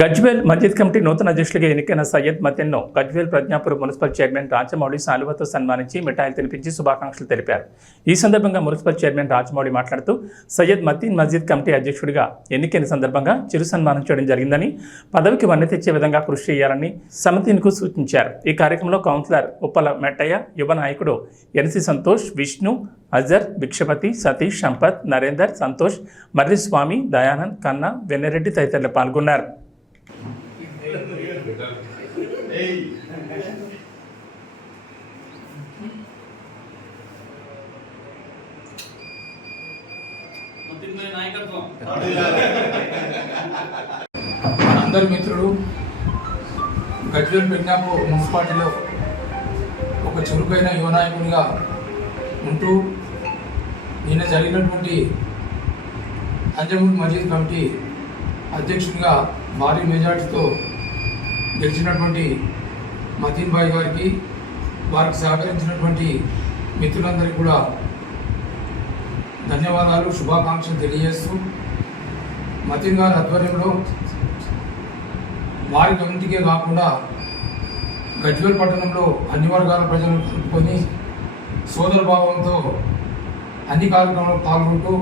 గజ్వేల్ మస్జిద్ committee నూతన అధ్యక్షులుగా ఎన్నికైన సయ్యద్ మతిన్ను గజ్వేల్ ప్రజ్ఞాపూర్ మున్సిపల్ చైర్మన్ రాజమౌళి సాలువతో సన్మానించి మిఠాయిలు తినిపించి శుభాకాంక్షలు తెలిపారు. ఈ సందర్భంగా మున్సిపల్ చైర్మన్ రాజమౌళి మాట్లాడుతూ సయ్యద్ మతీన్ మస్జిద్ కమిటీ అధ్యక్షుడిగా ఎన్నికైన సందర్భంగా చిరు సన్మానం చేయడం జరిగిందని పదవికి వన్నె తెచ్చే విధంగా కృషి చేయాలని సమతీన్కు సూచించారు. ఈ కార్యక్రమంలో కౌన్సిలర్ ఉప్పల మెట్టయ్య యువ నాయకుడు ఎన్సి సంతోష్ విష్ణు అజర్ భిక్షపతి సతీష్ సంపత్ నరేందర్ సంతోష్ మర్రి స్వామి దయానంద్ కన్నా వెన్నెరెడ్డి తదితరులు పాల్గొన్నారు. మనందరి మిత్రుడు గజ్వేల్ పెజ్ఞాపు మున్సిపాలిటీలో ఒక చురుకైన యువ నాయకుడిగా ఉంటూ నిన్న జరిగినటువంటి అంజముల్ మజీద్ కమిటీ అధ్యక్షుడిగా భారీ మెజార్టీతో గెలిచినటువంటి మతీన్ భాయ్ గారికి వారికి సహకరించినటువంటి మిత్రులందరికీ కూడా ధన్యవాదాలు శుభాకాంక్షలు తెలియజేస్తూ మతీన్ గారి ఆధ్వర్యంలో వారి కమిటీకే కాకుండా గజ్వేల్ పట్టణంలో అన్ని వర్గాల ప్రజలను కలుపుకొని సోదర భావంతో అన్ని కార్యక్రమాల్లో పాల్గొంటూ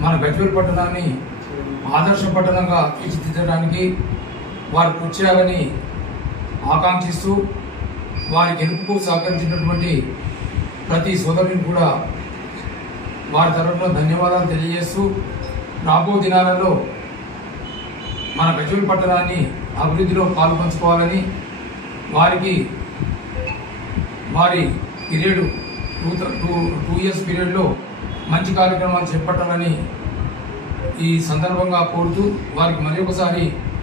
మన గజ్వేల్ పట్టణాన్ని ఆదర్శ పట్టణంగా తీర్చిదిద్దడానికి వారు కూర్చోవాలని ఆకాంక్షిస్తూ వారి గెలుపుకు సహకరించినటువంటి ప్రతి సోదరుని కూడా వారి తరఫున ధన్యవాదాలు తెలియజేస్తూ రాబో దినాలలో మన గజ్వేల్ పట్టణాన్ని అభివృద్ధిలో పాల్పంచుకోవాలని వారికి వారి period two two two years పీరియడ్లో మంచి కార్యక్రమాలు చేపట్టాలని ఈ సందర్భంగా కోరుతూ వారికి మరి ఒకసారి